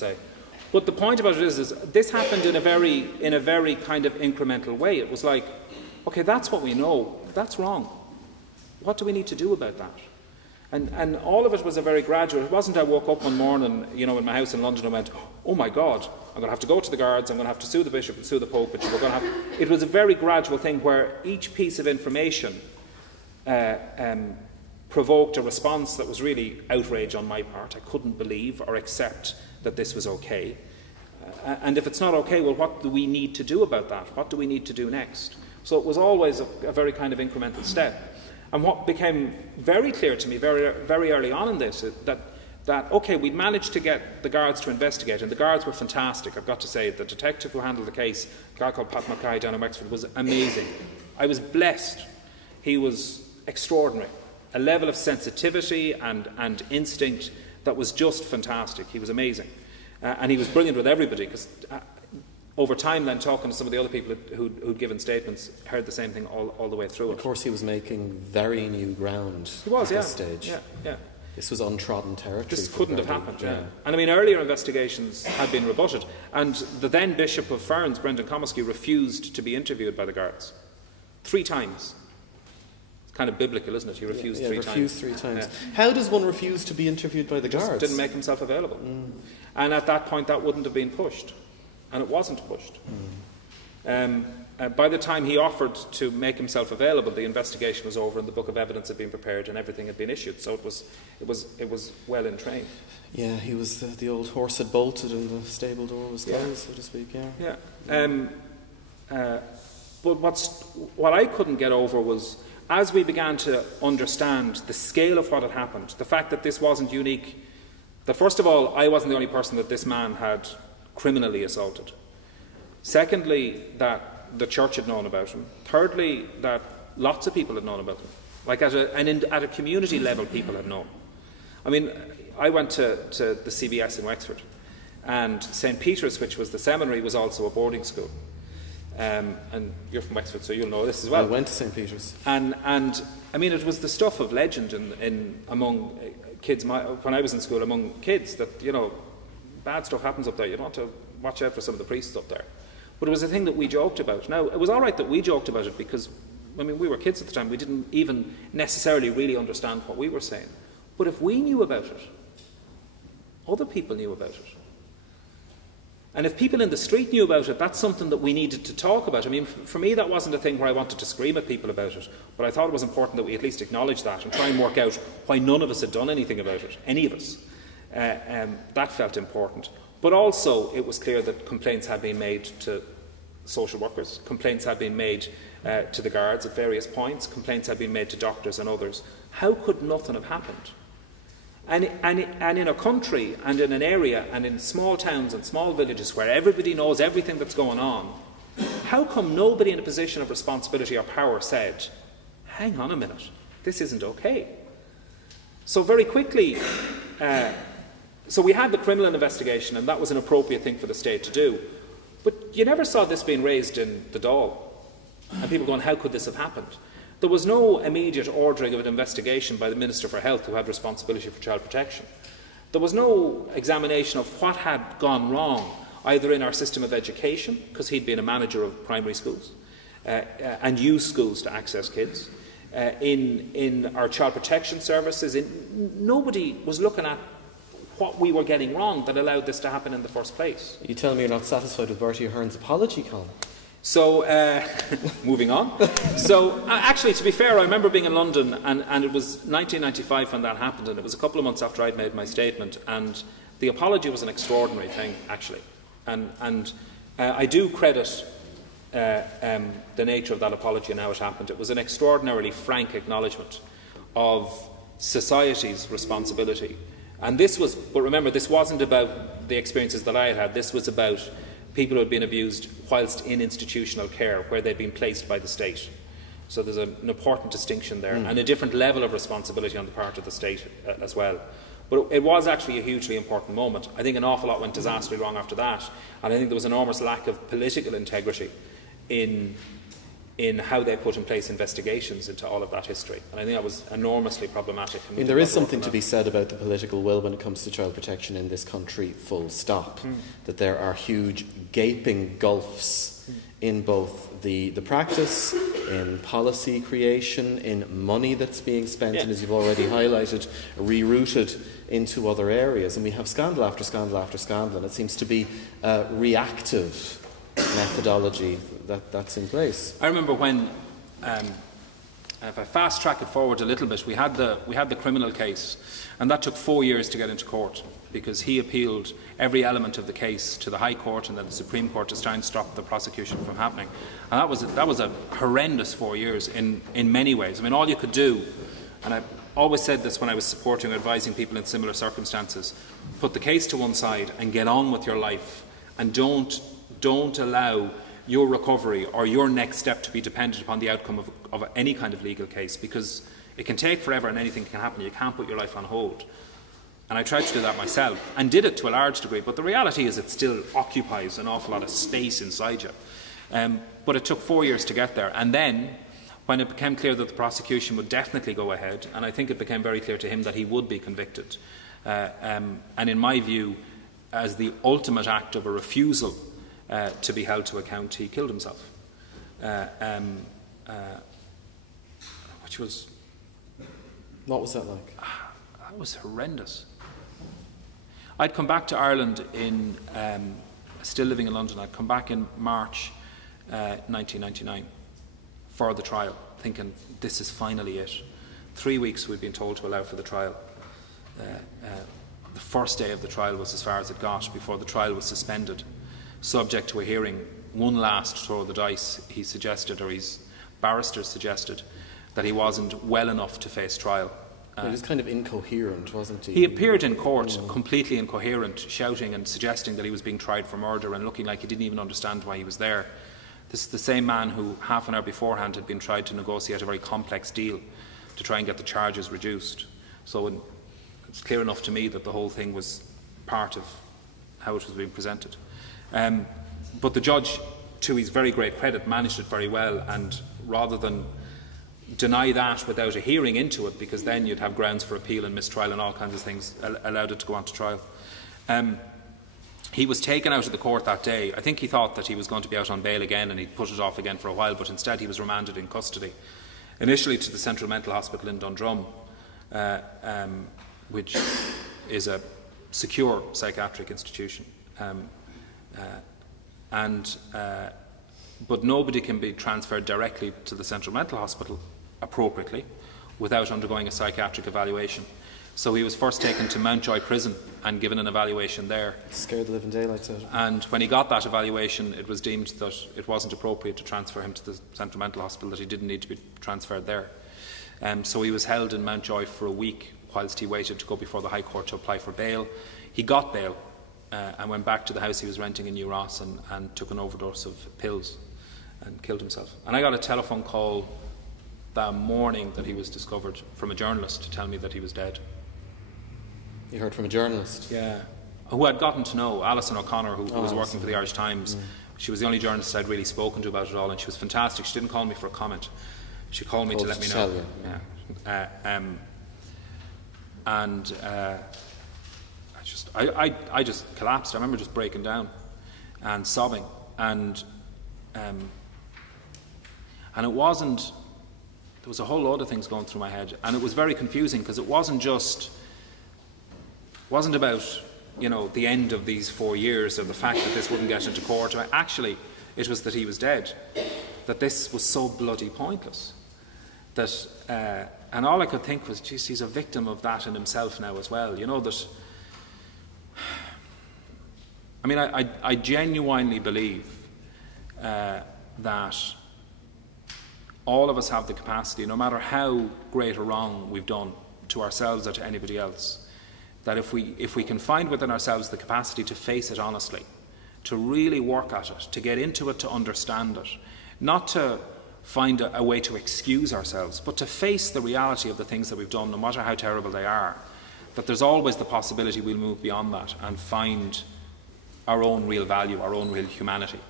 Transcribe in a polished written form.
say. But the point about it is this happened in a very kind of incremental way. It was like, okay, that's what we know. That's wrong. What do we need to do about that? And all of it was a very gradual. It wasn't I woke up one morning, you know, in my house in London and went, oh my God, I'm going to have to go to the guards, I'm going to have to sue the bishop and sue the pope. But we're going to have. It was a very gradual thing where each piece of information provoked a response that was really outrage on my part. I couldn't believe or accept that this was okay. And if it's not okay, well, what do we need to do about that? What do we need to do next? So it was always a very kind of incremental step. And what became very clear to me very, very early on in this is that okay, we managed to get the guards to investigate, and the guards were fantastic. I've got to say, the detective who handled the case, a guy called Pat Mackay down in Wexford, was amazing. I was blessed. He was extraordinary. A level of sensitivity and instinct that was just fantastic. He was amazing. And he was brilliant with everybody, because over time then, talking to some of the other people who'd given statements, heard the same thing all the way through it. Of course, he was making very new ground at this stage. Yeah. This was untrodden territory. This couldn't have happened, yeah. And I mean, earlier investigations had been rebutted, and the then Bishop of Ferns, Brendan Comiskey, refused to be interviewed by the guards 3 times. It's kind of biblical, isn't it? He refused 3 times. Refused 3 times. Yeah. How does one refuse to be interviewed by the guards? Didn't make himself available. And at that point, that wouldn't have been pushed. And it wasn't pushed. By the time he offered to make himself available, the investigation was over and the book of evidence had been prepared and everything had been issued. So it was well in train. Yeah, he was the old horse had bolted and the stable door was closed, so to speak. But what I couldn't get over was, as we began to understand the scale of what had happened, the fact that this wasn't unique, that first of all, I wasn't the only person that this man had criminally assaulted. Secondly, that the church had known about him. Thirdly, that lots of people had known about him. Like at a community level, people had known. I mean, I went to the CBS in Wexford, and St. Peter's, which was the seminary, was also a boarding school. And you're from Wexford, so you'll know this as well. I went to St. Peter's. And I mean, it was the stuff of legend among kids. When I was in school, among kids, that, you know, bad stuff happens up there. You want to watch out for some of the priests up there. But it was a thing that we joked about. Now, it was all right that we joked about it because, I mean, we were kids at the time. We didn't even necessarily really understand what we were saying. But if we knew about it, other people knew about it. And if people in the street knew about it, that's something that we needed to talk about. I mean, for me, that wasn't a thing where I wanted to scream at people about it. But I thought it was important that we at least acknowledge that and try and work out why none of us had done anything about it, any of us. That felt important. But also, it was clear that complaints had been made to social workers, complaints had been made to the guards at various points, complaints had been made to doctors and others. How could nothing have happened? And in a country and in an area and in small towns and small villages where everybody knows everything that's going on, how come nobody in a position of responsibility or power said, hang on a minute, this isn't okay? So very quickly, so we had the criminal investigation, and that was an appropriate thing for the state to do. But you never saw this being raised in the Dáil, and people going, how could this have happened? There was no immediate ordering of an investigation by the Minister for Health, who had responsibility for child protection. There was no examination of what had gone wrong, either in our system of education, because he'd been a manager of primary schools, and used schools to access kids, in our child protection services. Nobody was looking at what we were getting wrong that allowed this to happen in the first place. You tell me you're not satisfied with Bertie Ahern's apology, Colm? So, moving on. So, actually, to be fair, I remember being in London, and it was 1995 when that happened, and it was a couple of months after I'd made my statement, and the apology was an extraordinary thing, actually. And I do credit the nature of that apology and how it happened. It was an extraordinarily frank acknowledgement of society's responsibility. And this was, but remember, this wasn't about the experiences that I had had. This was about people who had been abused whilst in institutional care, where they'd been placed by the state. So there's an important distinction there, and a different level of responsibility on the part of the state as well. But it was actually a hugely important moment. I think an awful lot went disastrously wrong after that, and I think there was an enormous lack of political integrity in in how they put in place investigations into all of that history. And I think that was enormously problematic. I mean, there is something to be said about the political will when it comes to child protection in this country, full stop. That there are huge gaping gulfs in both the practice, in policy creation, in money that's being spent, and as you've already highlighted, rerouted into other areas. And we have scandal after scandal after scandal, and it seems to be reactive methodology that's in place. I remember when, if I fast track it forward a little bit, we had the criminal case, and that took 4 years to get into court because he appealed every element of the case to the High Court and then the Supreme Court to try and stop the prosecution from happening. And that was a horrendous 4 years in many ways. I mean, all you could do, and I always said this when I was supporting or advising people in similar circumstances, put the case to one side and get on with your life, and don't allow your recovery or your next step to be dependent upon the outcome of any kind of legal case, because it can take forever and anything can happen. You can't put your life on hold. And I tried to do that myself and did it to a large degree, but the reality is it still occupies an awful lot of space inside you. But it took 4 years to get there. And then, when it became clear that the prosecution would definitely go ahead, and I think it became very clear to him that he would be convicted, and in my view, as the ultimate act of a refusal to be held to account, he killed himself, which was... What was that like? That was horrendous. I'd come back to Ireland in, still living in London, I'd come back in March 1999 for the trial, thinking this is finally it. 3 weeks we'd been told to allow for the trial. The first day of the trial was as far as it got before the trial was suspended, subject to a hearing. One last throw of the dice, he suggested, or his barrister suggested, that he wasn't well enough to face trial. He was kind of incoherent, wasn't he? He appeared in court completely incoherent, shouting and suggesting that he was being tried for murder and looking like he didn't even understand why he was there. This is the same man who half an hour beforehand had been tried to negotiate a very complex deal to try and get the charges reduced. So it's clear enough to me that the whole thing was part of how it was being presented. But the judge, to his very great credit, managed it very well, and rather than deny that without a hearing into it, because then you'd have grounds for appeal and mistrial and all kinds of things, allowed it to go on to trial. He was taken out of the court that day. I think he thought that he was going to be out on bail again and he'd put it off again for a while, but instead he was remanded in custody, initially to the Central Mental Hospital in Dundrum, which is a secure psychiatric institution. But nobody can be transferred directly to the Central Mental Hospital appropriately without undergoing a psychiatric evaluation. So he was first taken to Mountjoy Prison and given an evaluation there. Scared the living daylights out of him. And when he got that evaluation, it was deemed that it wasn't appropriate to transfer him to the Central Mental Hospital, that he didn't need to be transferred there. So he was held in Mountjoy for a week whilst he waited to go before the High Court to apply for bail. He got bail and went back to the house he was renting in New Ross and took an overdose of pills and killed himself. And I got a telephone call that morning that he was discovered from a journalist to tell me that he was dead. You heard from a journalist? Yeah. Who I'd gotten to know, Alison O'Connor, who was working for the Irish Times. She was the only journalist I'd really spoken to about it all, and she was fantastic. She didn't call me for a comment. She called me to let me know. Tell you. Yeah. I just collapsed. I remember just breaking down and sobbing, and it wasn't. There was a whole load of things going through my head, and it was very confusing because it wasn't about, you know, the end of these 4 years or the fact that this wouldn't get into court. Actually, it was that he was dead, that this was so bloody pointless. That and all I could think was, geez, he's a victim of that in himself now as well. You know that. I mean, I genuinely believe that all of us have the capacity, no matter how great a wrong we've done to ourselves or to anybody else, that if we can find within ourselves the capacity to face it honestly, to really work at it, to get into it, to understand it, not to find a way to excuse ourselves, but to face the reality of the things that we've done, no matter how terrible they are, that there's always the possibility we'll move beyond that and find our own real value, our own real humanity.